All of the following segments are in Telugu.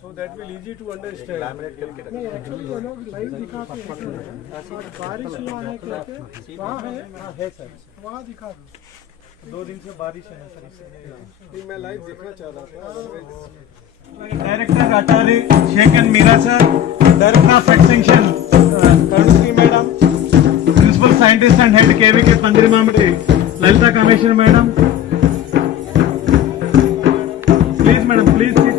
So that will easy to understand. नहीं एक्चुअली ये लोग लाइव दिखाते हैं और बारिश हुआ है करके वहाँ है? हाँ है सर वहाँ दिखा दो। दो दिन से बारिश है सर इसलिए। मैं लाइव देखना चाह रहा था। Director Atari Sheikh and Mira sir, Director of Extension uh, Karunasri madam, Principal Scientist and Head KVK Pandirimamidi, Lalita Commissioner madam. Please madam, please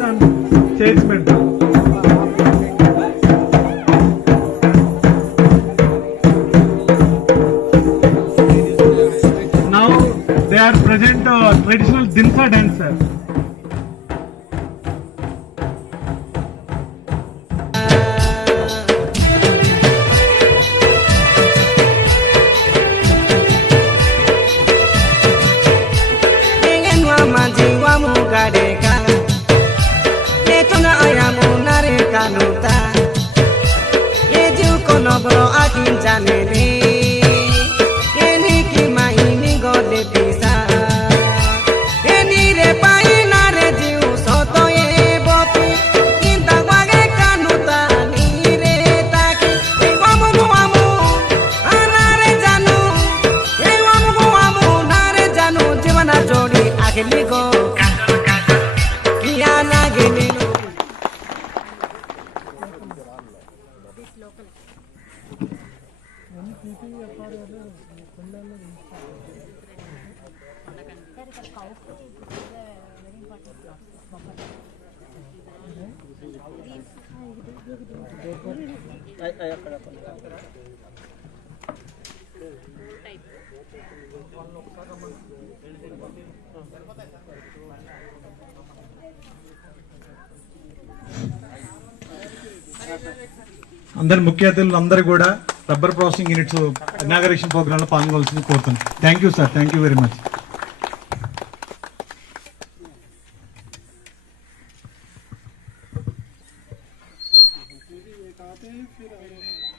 అందరి ముఖ్య అతిథులు అందరూ కూడా రబ్బర్ ప్రాసెసింగ్ యూనిట్స్ ఇనాగరేషన్ ప్రోగ్రామ్లో పాల్గొనాల్సింది కోరుతున్నాను thank you sir thank you very much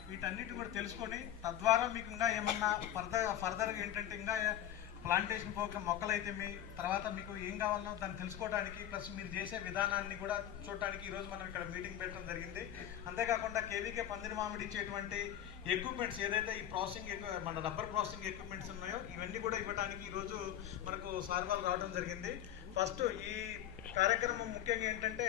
వీటన్నిటి కూడా తెలుసుకొని తద్వారా మీకు ఇంకా ఏమన్నా ఫర్దర్ ఫర్దర్గా ఏంటంటే ఇంకా ప్లాంటేషన్ ప్రోగ్రామ్ మొక్కలు అయితే మీ తర్వాత మీకు ఏం కావాలన్నా దాన్ని తెలుసుకోవడానికి ప్లస్ మీరు చేసే విధానాన్ని కూడా చూడటానికి ఈరోజు మనం ఇక్కడ మీటింగ్ పెట్టడం జరిగింది. అంతేకాకుండా కేవీకే పందిరి మామిడి ఇచ్చేటువంటి ఎక్విప్మెంట్స్ ఏదైతే ఈ ప్రాసెసింగ్ మన రబ్బర్ ప్రాసెసింగ్ ఎక్విప్మెంట్స్ ఉన్నాయో ఇవన్నీ కూడా ఇవ్వడానికి ఈరోజు మనకు సార్ వాళ్ళు రావడం జరిగింది. ఫస్ట్ ఈ కార్యక్రమం ముఖ్యంగా ఏంటంటే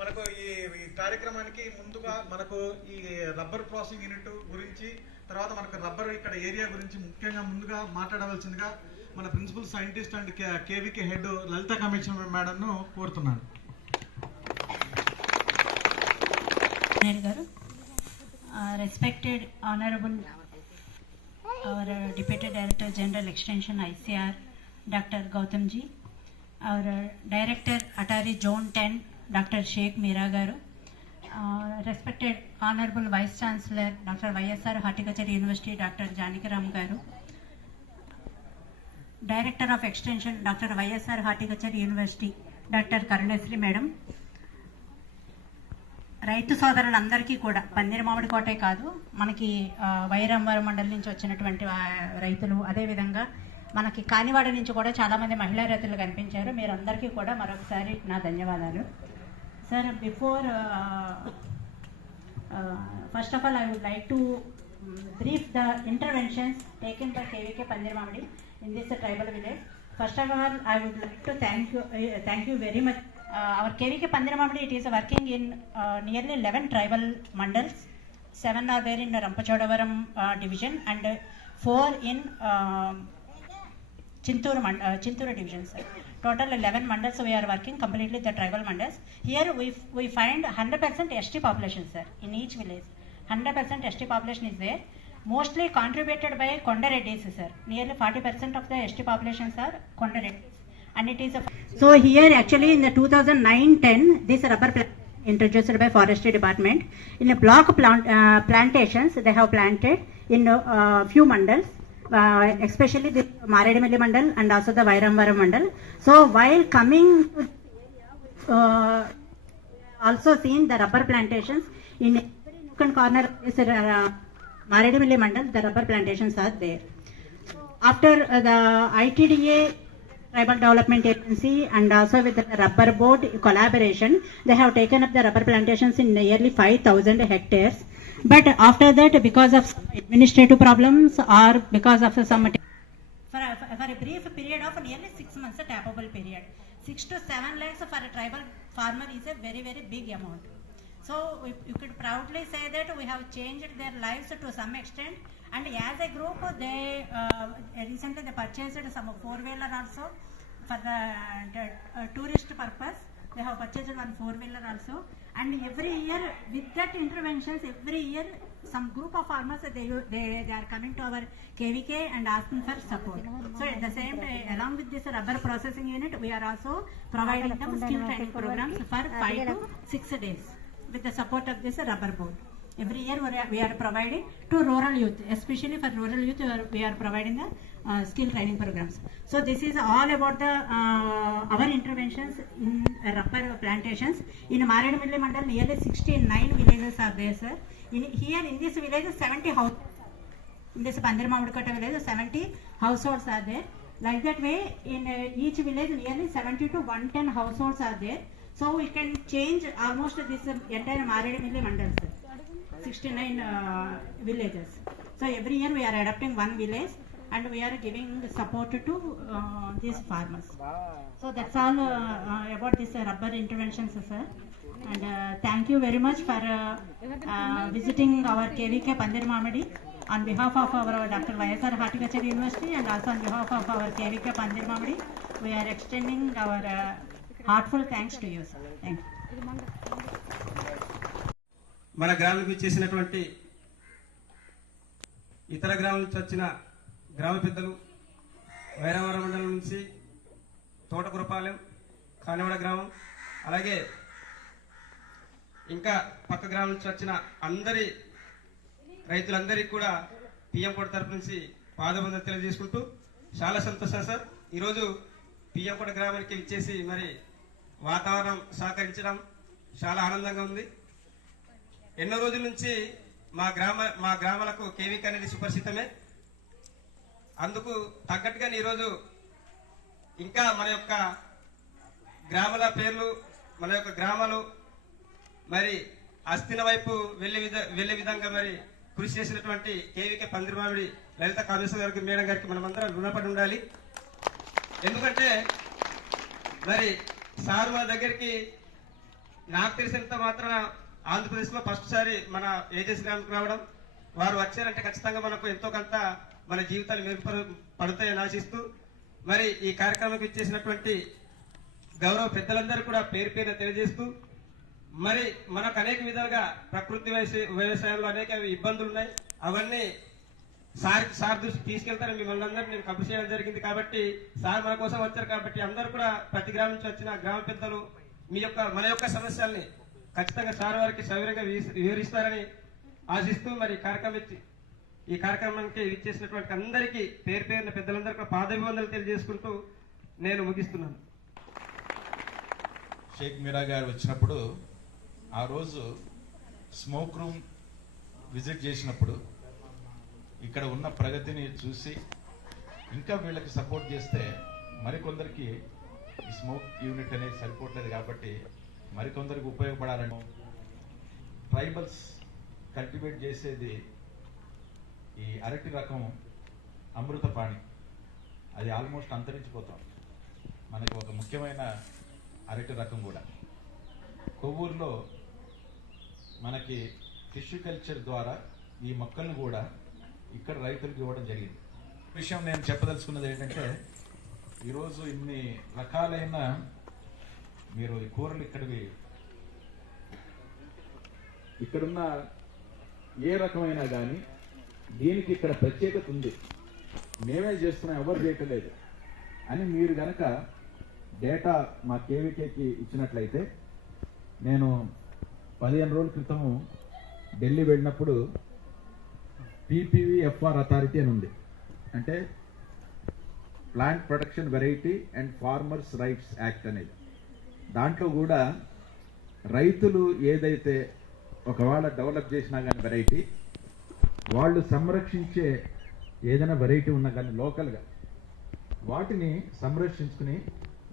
మనకు ఈ ఈ కార్యక్రమానికి ముందుగా మనకు ఈ రబ్బర్ ప్రాసెసింగ్ యూనిట్ గురించి తర్వాత మనకు రబ్బర్ ఇక్కడ ఏరియా గురించి ముఖ్యంగా ముందుగా మాట్లాడవలసిందిగా మన principal scientist and KVK head Lalitha commission మేడంను కోరుతున్నాను. గారు respected honourable our deputy director general extension ICR doctor Gautam ji our director ATARI zone ten doctor Sheikh Meera గారు respected honourable vice chancellor doctor YSR horticulture university doctor Janakiram గారు director of extension doctor YSR horticulture university doctor Karunasri madam. రైతు సోదరులందరికీ కూడా పందిరి మామిడి కోటే కాదు మనకి వైరంవరం మండలి నుంచి వచ్చినటువంటి రైతులు అదేవిధంగా మనకి కానివాడ నుంచి కూడా చాలామంది మహిళా రైతులు కనిపించారు. మీరు అందరికీ కూడా మరొకసారి నా ధన్యవాదాలు. Sir before first of all I would like to brief the interventions taken by KVK Pandiri Mamidi. In this tribal village. First of all, I would like to thank you, uh, thank you very much. Uh, our KVK Pandirmamadi, it is working in uh, nearly 11 tribal mandals. Seven are there in Rampachodavaram uh, division and four in um Chinturu, uh, Chinturu division, sir. Total 11 mandals we are working completely the tribal mandals. Here we, we find 100% ST population, sir, in each village. 100% ST population is there. Mostly contributed by Kondareddis, sir. Nearly 40% of the ST populations are Kondareddis. And it is a. So here actually in the 2009-10, this rubber plant introduced by forestry department. In a block plant, uh, plantations, they have planted in uh, few mandals uh, especially the Maredimilli Mandal and also the Vairamvaram Mandal. So while coming to uh, also seen the rubber plantations in every nook and corner this uh, Maredimilli Mandal, the rubber plantations are there. After uh, the ITDA Tribal Development Agency and also with the rubber board collaboration, they have taken up the rubber plantations in nearly 5,000 hectares. But after that, because of administrative problems or because of some for a, for a brief period of nearly six months, a tappable period. Six to seven lakhs for a tribal farmer is a very, very big amount. So we, you could proudly say that we have changed their lives to some extent. And as a group, they uh, recently they purchased some four wheeler also for the, the uh, tourist purpose. They have purchased one four wheeler also. And every year, with that interventions, every year some group of farmers they they, they are coming to our KVK and asking for support. So at the same time, along with this rubber processing unit, we are also providing them skill training programs for five to six days with the support of this rubber board. Every year we are, providing to rural youth, especially for rural youth, we are, providing the uh, skill training programs. So this is all about the uh, our interventions in rubber plantations. In Marad Maredimilli Mandal, nearly 69 villages are there, sir. In, here in this village, 70 houses. In this Pandir Mamadkota village, 70 households are there. Like that way, in uh, each village, nearly 70 to 110 households are there. So we can change almost this entire Maredimilli Mandal, sir. 69 uh, villages. So every year we are adopting one village and we are giving support to uh, these farmers. So that's all uh, uh, about this rubber interventions, sir. And uh, thank you very much for uh, visiting our KVK Pandir Mamadi on behalf of our Dr. YSR Horticulture University and also on behalf of our KVK Pandir Mamadi. We are extending our heartful thanks to you మన గ్రామానికి చేసినటువంటి ఇతర గ్రామాల నుంచి వచ్చిన గ్రామ పెద్దలు వైరావరం మండలం నుంచి తోటకురపాలెం కానివాడ గ్రామం అలాగే ఇంకా పక్క గ్రామం నుంచి వచ్చిన అందరి రైతులందరికీ కూడా పిఎం కోట తరపు నుంచి పాదబంధ తెలియజేసుకుంటూ చాలా సంతోషం సార్. ఈరోజు పిఎం కోట గ్రామానికి ఇచ్చేసి మరి వాతావరణం సహకరించడం చాలా ఆనందంగా ఉంది. ఎన్నో రోజుల నుంచి మా గ్రామ మా గ్రామాలకు కేవీకి అనేది సుపరిచితమే. అందుకు తగ్గట్టుగా ఈరోజు ఇంకా మన యొక్క గ్రామాల పేర్లు మన యొక్క గ్రామాలు మరి అస్థిన వైపు వెళ్ళే విధ వెళ్ళే విధంగా మరి కృషి చేసినటువంటి కేవీకే పందిరిమామిడి లలిత కామేశ్వర గారికి మేడం గారికి మనమందరం రుణపడి ఉండాలి. ఎందుకంటే మరి సార్ మా దగ్గరికి నాకు తెలిసినంత మాత్రం ఆంధ్రప్రదేశ్లో ఫస్ట్ సారి మన ఏజెన్సీ గ్రామకు రావడం. వారు వచ్చారంటే ఖచ్చితంగా మనకు ఎంతో కొంత మన జీవితాలు మెరుగు పడతాయని ఆశిస్తూ మరి ఈ కార్యక్రమానికి ఇచ్చేసినటువంటి గౌరవ పెద్దలందరూ కూడా పేరు పేరున తెలియజేస్తూ మరి మనకు అనేక విధాలుగా ప్రకృతి వ్యవసాయంలో అనేక ఇబ్బందులు ఉన్నాయి అవన్నీ సార్ సార్ దృష్టికి తీసుకెళ్తారని మిమ్మల్ని అందరూ నేను కబుర్ చేయడం జరిగింది కాబట్టి సార్ మన కోసం వచ్చారు కాబట్టి అందరూ కూడా ప్రతి గ్రామం నుంచి వచ్చిన గ్రామ పెద్దలు మీ యొక్క మన యొక్క సమస్యల్ని ఖచ్చితంగా సార్ వారికి సౌకర్యంగా వివరిస్తారని ఆశిస్తూ మరి కార్యక్రమం ఇచ్చి- ఈ కార్యక్రమానికి ఇచ్చేసినటువంటి అందరికీ పేరు పేరున పెద్దలందరికీ పాదాభివందనలు తెలియజేసుకుంటూ నేను ముగిస్తున్నాను. షేక్ మీరా గారు వచ్చినప్పుడు ఆ రోజు స్మోక్ రూమ్ విజిట్ చేసినప్పుడు ఇక్కడ ఉన్న ప్రగతిని చూసి ఇంకా వీళ్ళకి సపోర్ట్ చేస్తే మరికొందరికి ఈ స్మోక్ యూనిట్ అనేది సరిపోవట్లేదు కాబట్టి మరికొందరికి ఉపయోగపడాలని ట్రైబల్స్ కల్టివేట్ చేసేది ఈ అరటి రకం అమృతపాణి. అది ఆల్మోస్ట్ అంతరించిపోతాం. మనకి ఒక ముఖ్యమైన అరటి రకం కూడా. కొవ్వూరులో మనకి టిష్యూ కల్చర్ ద్వారా ఈ మొక్కలను కూడా ఇక్కడ రైతులకు ఇవ్వడం జరిగింది. విషయం నేను చెప్పదలుచుకున్నది ఏంటంటే ఈరోజు ఇన్ని రకాలైన మీరు ఈ కూరలు ఇక్కడివి ఇక్కడున్న ఏ రకమైనా కానీ దీనికి ఇక్కడ ప్రత్యేకత ఉంది. మేమే చేస్తున్నాం ఎవరు చేయటలేదు అని మీరు గనక డేటా మా కేవీకేకి ఇచ్చినట్లయితే నేను పదిహేను రోజుల క్రితము ఢిల్లీ వెళ్ళినప్పుడు పీపీవీఎఫ్ఆర్ అథారిటీ అని ఉంది. అంటే plant protection variety and farmers rights act అనేది. దాంట్లో కూడా రైతులు ఏదైతే ఒకవేళ డెవలప్ చేసినా కానీ వెరైటీ వాళ్ళు సంరక్షించే ఏదైనా వెరైటీ ఉన్నా కానీ లోకల్గా వాటిని సంరక్షించుకుని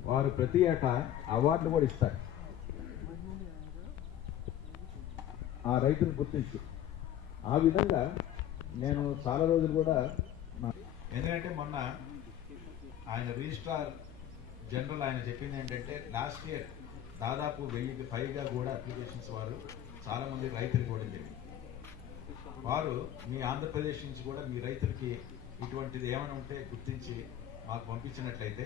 వారు ప్రతి ఏటా అవార్డులు కూడా ఇస్తారు. ఆ రైతును గుర్తించి. ఆ విధంగా నేను చాలా రోజులు కూడా ఎందుకంటే మొన్న ఆయన రిజిస్ట్రార్ జనరల్ ఆయన చెప్పింది ఏంటంటే లాస్ట్ ఇయర్ దాదాపు వెయ్యికి పైగా కూడా అప్లికేషన్స్ వారు చాలా మంది కూడా జరిగింది. వారు మీ ఆంధ్రప్రదేశ్ నుంచి కూడా మీ రైతులకి ఇటువంటిది ఏమైనా ఉంటే గుర్తించి మాకు పంపించినట్లయితే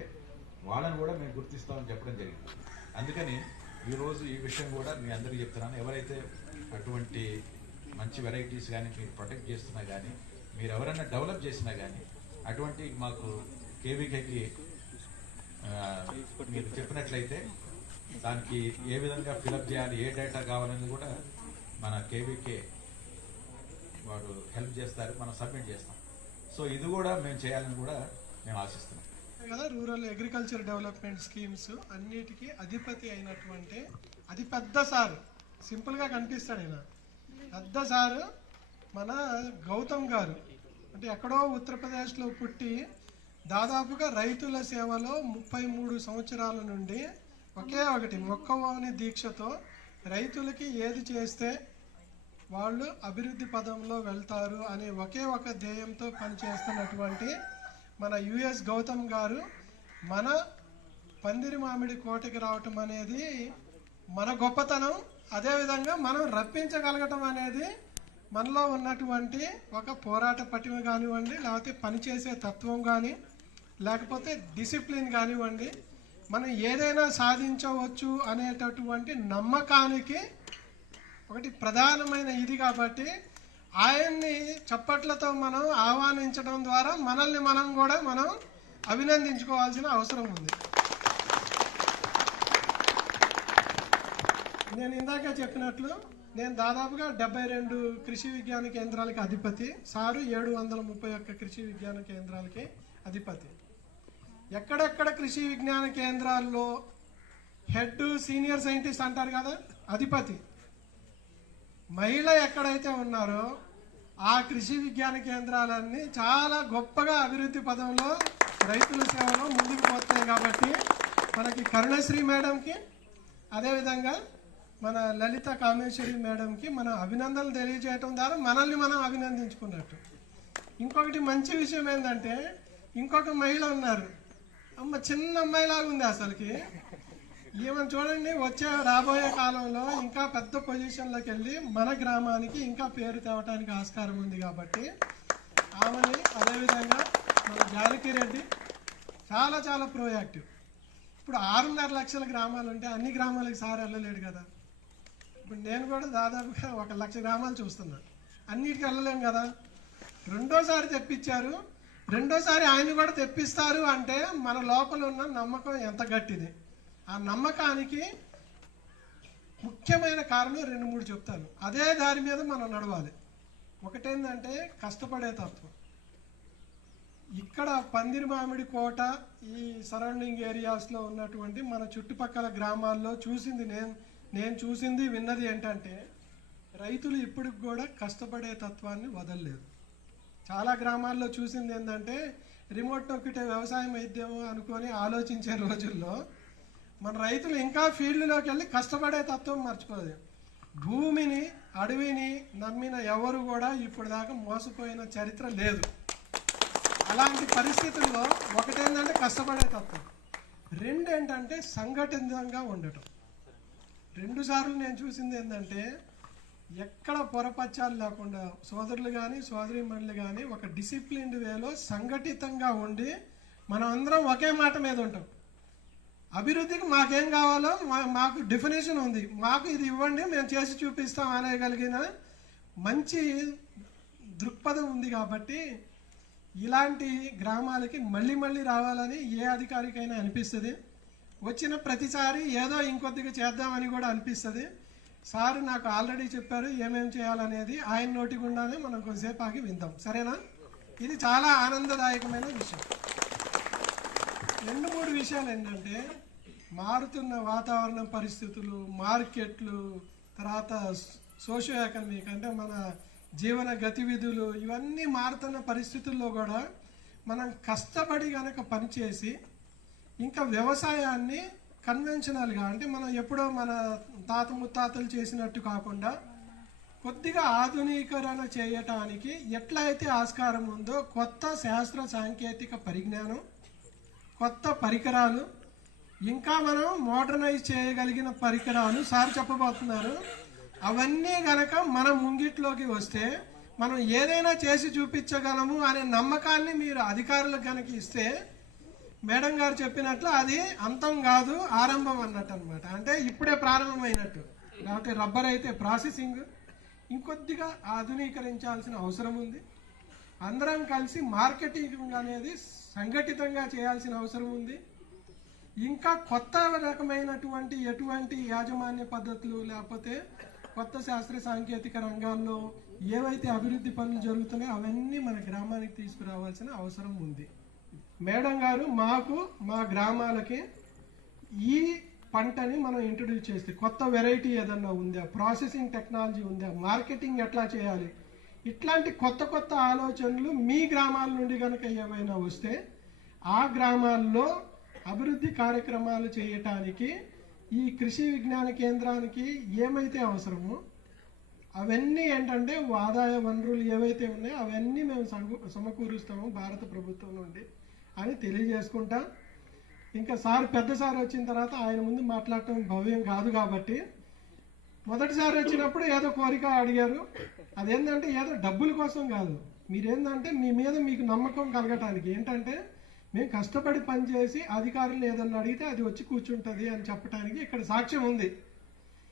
వాళ్ళని కూడా మేము గుర్తిస్తామని చెప్పడం జరిగింది. అందుకని ఈరోజు ఈ విషయం కూడా మీ అందరికీ చెప్తున్నాను. ఎవరైతే అటువంటి మంచి వెరైటీస్ కానీ మీరు ప్రొటెక్ట్ చేస్తున్నా కానీ మీరు ఎవరైనా డెవలప్ చేసినా కానీ అటువంటి మాకు కేవీకేకి మీరు చెప్పినట్లయితే దానికి ఏ విధంగా ఫిలప్ చేయాలి ఏ డేటా కావాలనేది కూడా మన కేవీకే వారు హెల్ప్ చేస్తారు మనం సబ్మిట్ చేస్తాం. సో ఇది కూడా మేము చేయాలని కూడా మేము ఆశిస్తున్నాం. కదా రూరల్ అగ్రికల్చర్ డెవలప్మెంట్ స్కీమ్స్ అన్నిటికీ అధిపతి అయినటువంటి అది పెద్ద సార్. సింపుల్గా కనిపిస్తాడు ఆయన పెద్ద సారు మన గౌతమ్ గారు. అంటే ఎక్కడో ఉత్తరప్రదేశ్లో పుట్టి దాదాపుగా రైతుల సేవలో ముప్పై మూడు సంవత్సరాల నుండి ఒకే ఒకటి మొక్కవోని దీక్షతో రైతులకి ఏది చేస్తే వాళ్ళు అభివృద్ధి పదంలో వెళ్తారు అనే ఒకే ఒక ధ్యేయంతో పనిచేస్తున్నటువంటి మన యుఎస్ గౌతమ్ గారు మన పందిరి మామిడి కోటకి రావటం అనేది మన గొప్పతనం. అదేవిధంగా మనం రప్పించగలగటం అనేది మనలో ఉన్నటువంటి ఒక పోరాట పటిమ కానివ్వండి లేకపోతే పనిచేసే తత్వం కానీ లేకపోతే డిసిప్లిన్ కానివ్వండి మనం ఏదైనా సాధించవచ్చు అనేటటువంటి నమ్మకానికి ఒకటి ప్రధానమైన ఇది కాబట్టి ఆయన్ని చప్పట్లతో మనం ఆహ్వానించడం ద్వారా మనల్ని మనం కూడా మనం అభినందించుకోవాల్సిన అవసరం ఉంది. నేను ఇందాక చెప్పినట్లు నేను దాదాపుగా డెబ్బై రెండు కృషి విజ్ఞాన కేంద్రాలకి అధిపతి సారు ఏడు వందల ముప్పై ఒక్క కృషి విజ్ఞాన కేంద్రాలకి అధిపతి. ఎక్కడెక్కడ కృషి విజ్ఞాన కేంద్రాల్లో హెడ్ సీనియర్ సైంటిస్ట్ అంటారు కదా అధిపతి. మహిళ ఎక్కడైతే ఉన్నారో ఆ కృషి విజ్ఞాన కేంద్రాలన్నీ చాలా గొప్పగా అభివృద్ధి పదంలో రైతుల సేవలో ముందుకు పోతాయి కాబట్టి మనకి కరుణశ్రీ మేడంకి అదేవిధంగా మన లలిత కామేశ్వరి మేడంకి మన అభినందనలు తెలియజేయటం ద్వారా మనల్ని మనం అభినందించుకున్నట్టు. ఇంకొకటి మంచి విషయం ఏంటంటే ఇంకొక మహిళ ఉన్నారు అమ్మ చిన్న అమ్మాయిలాగా ఉంది అసలుకి. ఈమెను చూడండి వచ్చే రాబోయే కాలంలో ఇంకా పెద్ద పొజిషన్లోకి వెళ్ళి మన గ్రామానికి ఇంకా పేరు తేవటానికి ఆస్కారం ఉంది కాబట్టి ఆమెని అదేవిధంగా మన జానకి రెడ్డి చాలా చాలా ప్రోయాక్టివ్ ఇప్పుడు ఆరున్నర లక్షల గ్రామాలు ఉంటే అన్ని గ్రామాలకు సార్ వెళ్ళలేడు కదా. ఇప్పుడు నేను కూడా దాదాపుగా ఒక లక్ష గ్రామాలు చూస్తున్నాను అన్నిటికి వెళ్ళలేం కదా? రెండోసారి తెప్పించారు. రెండోసారి ఆయన కూడా తెప్పిస్తారు అంటే మన లోపల ఉన్న నమ్మకం ఎంత గట్టిది? ఆ నమ్మకానికి ముఖ్యమైన కారణం రెండు మూడు చెప్తాను. అదే దారి మీద మనం నడవాలి. ఒకటేంటంటే కష్టపడే తత్వం. ఇక్కడ పందిరి మామిడి కోట ఈ సరౌండింగ్ ఏరియాస్లో ఉన్నటువంటి మన చుట్టుపక్కల గ్రామాల్లో చూసింది నేను నేను చూసింది విన్నది ఏంటంటే రైతులు ఇప్పటికి కూడా కష్టపడే తత్వాన్ని వదలలేదు చాలా గ్రామాల్లో చూసింది ఏంటంటే రిమోట్ నొక్కితే వ్యవసాయం అయిద్దేమో అనుకొని ఆలోచించే రోజుల్లో మన రైతులు ఇంకా ఫీల్డ్లోకి వెళ్ళి కష్టపడే తత్వం మర్చిపోలేదు భూమిని అడవిని నమ్మిన ఎవరు కూడా ఇప్పుడు దాకా మోసపోయిన చరిత్ర లేదు. అలాంటి పరిస్థితుల్లో ఒకటేంటంటే కష్టపడే తత్వం. రెండు ఏంటంటే సంఘటితంగా ఉండటం. రెండు సార్లు నేను చూసింది ఏంటంటే ఎక్కడ పొరపచ్చాలు లేకుండా సోదరులు కానీ సోదరిమణులు కానీ ఒక డిసిప్లిన్డ్ వేలో సంఘటితంగా ఉండి మనం అందరం ఒకే మాట మీద ఉంటాం. అభివృద్ధికి మాకేం కావాలో మా- మాకు డెఫినేషన్ ఉంది. మాకు ఇది ఇవ్వండి మేము చేసి చూపిస్తాం అనేగలిగిన మంచి దృక్పథం ఉంది కాబట్టి ఇలాంటి గ్రామాలకి మళ్ళీ మళ్ళీ రావాలని ఏ అధికారికైనా అనిపిస్తుంది. వచ్చిన ప్రతిసారి ఏదో ఇంకొద్దిగా చేద్దామని కూడా అనిపిస్తుంది. సార్ నాకు ఆల్రెడీ చెప్పారు ఏమేమి చేయాలనేది. ఆయన నోటి గుండానే మనం కొంతసేపు ఆగి విందాం. సరేనా? ఇది చాలా ఆనందదాయకమైన విషయం. రెండు మూడు విషయాలు ఏంటంటే మారుతున్న వాతావరణ పరిస్థితులు మార్కెట్లు తర్వాత సోషో ఎకనమిక్ అంటే మన జీవన గతివిధులు ఇవన్నీ మారుతున్న పరిస్థితుల్లో కూడా మనం కష్టపడి కనుక పనిచేసి ఇంకా వ్యవసాయాన్ని కన్వెన్షనల్గా అంటే మనం ఎప్పుడో మన తాత ముత్తాతలు చేసినట్టు కాకుండా కొద్దిగా ఆధునీకరణ చేయటానికి ఎట్లయితే ఆస్కారం ఉందో కొత్త శాస్త్ర సాంకేతిక పరిజ్ఞానం కొత్త పరికరాలు ఇంకా మనం మోడర్నైజ్ చేయగలిగిన పరికరాలు సార్ చెప్పబోతున్నారు. అవన్నీ గనక మన ముంగిట్లోకి వస్తే మనం ఏదైనా చేసి చూపించగలము అనే నమ్మకాన్ని మీరు అధికారులకు కనుక ఇస్తే మేడం గారు చెప్పినట్లు అది అంతం కాదు ఆరంభం అన్నట్టు అనమాట అంటే ఇప్పుడే ప్రారంభమైనట్టు. లేకపోతే రబ్బర్ అయితే ప్రాసెసింగ్. ఇంకొద్దిగా ఆధునీకరించాల్సిన అవసరం ఉంది. అందరం కలిసి మార్కెటింగ్ అనేది సంఘటితంగా చేయాల్సిన అవసరం ఉంది. ఇంకా కొత్త రకమైనటువంటి ఎటువంటి యాజమాన్య పద్ధతులు లేకపోతే కొత్త శాస్త్ర సాంకేతిక రంగాల్లో ఏవైతే అభివృద్ధి పనులు జరుగుతున్నాయో అవన్నీ మన గ్రామానికి తీసుకురావాల్సిన అవసరం ఉంది. మేడం గారు మాకు మా గ్రామాలకి ఈ పంటని మనం ఇంట్రడ్యూస్ చేస్తే కొత్త వెరైటీ ఏదన్నా ఉందా ప్రాసెసింగ్ టెక్నాలజీ ఉందా మార్కెటింగ్ ఎట్లా చేయాలి ఇట్లాంటి కొత్త కొత్త ఆలోచనలు మీ గ్రామాల నుండి కనుక ఏమైనా వస్తే ఆ గ్రామాల్లో అభివృద్ధి కార్యక్రమాలు చేయటానికి ఈ కృషి విజ్ఞాన కేంద్రానికి ఏమైతే అవసరమో అవన్నీ ఏంటంటే ఆదాయ వనరులు ఏవైతే ఉన్నాయో అవన్నీ మేము సమకూరుస్తాము భారత ప్రభుత్వం నుండి. అని తెలియజేసుకుంటా. ఇంకా సార్ పెద్ద సార్ వచ్చిన తర్వాత ఆయన ముందు మాట్లాడటం భవ్యం కాదు కాబట్టి మొదటిసారి వచ్చినప్పుడు ఏదో కోరిక అడిగారు. అదేంటంటే ఏదో డబ్బుల కోసం కాదు. మీరేందంటే మీ మీద మీకు నమ్మకం కలగటానికి. ఏంటంటే మేము కష్టపడి పనిచేసి అధికారులు ఏదన్నా అడిగితే అది వచ్చి కూర్చుంటుంది అని చెప్పడానికి ఇక్కడ సాక్ష్యం ఉంది.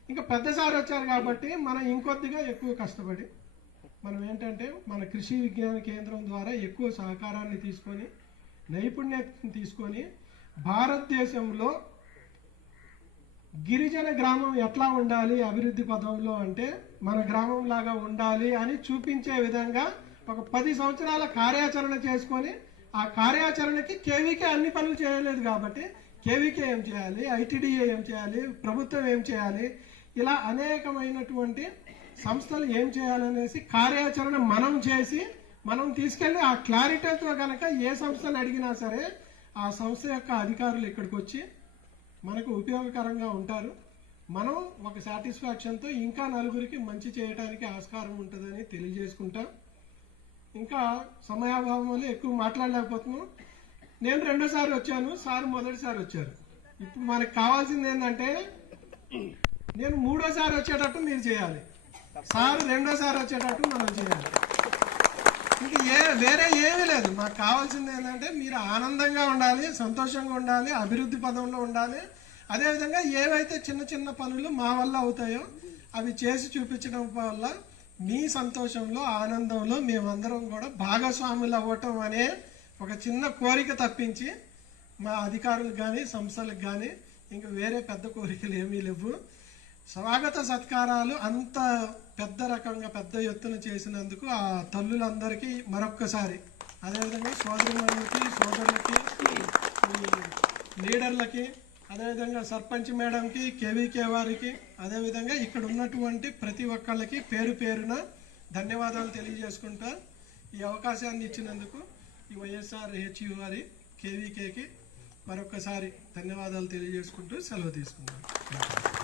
ఇంకా పెద్దసారి వచ్చారు కాబట్టి మనం ఇంకొద్దిగా ఎక్కువ కష్టపడి మనం ఏంటంటే మన కృషి విజ్ఞాన కేంద్రం ద్వారా ఎక్కువ సహకారాన్ని తీసుకొని నైపుణ్యతను తీసుకొని భారతదేశంలో గిరిజన గ్రామం ఎట్లా ఉండాలి అభివృద్ధి పదంలో అంటే మన గ్రామం లాగా ఉండాలి అని చూపించే విధంగా ఒక పది సంవత్సరాల కార్యాచరణ చేసుకొని ఆ కార్యాచరణకి కేవీకే అన్ని పనులు చేయలేదు కాబట్టి కేవీకే ఏం చేయాలి ఐటీడీఏ ఏం చేయాలి ప్రభుత్వం ఏం చేయాలి ఇలా అనేకమైనటువంటి సంస్థలు ఏం చేయాలనేసి కార్యాచరణ మనం చేసి మనం తీసుకెళ్ళి ఆ క్లారిటీతో కనుక ఏ సంస్థను అడిగినా సరే ఆ సంస్థ యొక్క అధికారులు ఇక్కడికి వచ్చి మనకు ఉపయోగకరంగా ఉంటారు. మనం ఒక సాటిస్ఫాక్షన్తో ఇంకా నలుగురికి మంచి చేయడానికి ఆస్కారం ఉంటుందని తెలియజేసుకుంటాం. ఇంకా సమయాభావం వల్ల ఎక్కువ మాట్లాడలేకపోతున్నాం. నేను రెండోసారి వచ్చాను సార్ మొదటిసారి వచ్చారు. ఇప్పుడు మనకు కావాల్సింది ఏంటంటే నేను మూడోసారి వచ్చేటట్టు మీరు చేయాలి. సార్ రెండోసారి వచ్చేటట్టు మనం చేయాలి. ఏ వేరే ఏమీ లేదు. మాకు కావాల్సింది ఏంటంటే మీరు ఆనందంగా ఉండాలి సంతోషంగా ఉండాలి అభివృద్ధి పదంలో ఉండాలి. అదేవిధంగా ఏవైతే చిన్న చిన్న పనులు మా వల్ల అవుతాయో అవి చేసి చూపించడం వల్ల మీ సంతోషంలో ఆనందంలో మేమందరం కూడా భాగస్వాములు అవ్వటం అనే ఒక చిన్న కోరిక తప్పించి మా అధికారులకు కానీ సంస్థలకు కానీ ఇంకా వేరే పెద్ద కోరికలు ఏమీ లేవు. స్వాగత సత్కారాలు అంత పెద్ద రకంగా పెద్ద ఎత్తున చేసినందుకు ఆ తల్లులందరికీ మరొక్కసారి అదేవిధంగా సోదరులకి సోదరులకి లీడర్లకి అదేవిధంగా సర్పంచ్ మేడంకి కేవీకే వారికి అదేవిధంగా ఇక్కడ ఉన్నటువంటి ప్రతి ఒక్కళ్ళకి పేరు పేరున ధన్యవాదాలు తెలియజేసుకుంటా ఈ అవకాశాన్ని ఇచ్చినందుకు ఈ వైఎస్ఆర్ హెచ్యు వారి కేవీకేకి మరొకసారి ధన్యవాదాలు తెలియజేసుకుంటూ సెలవు తీసుకుంటాను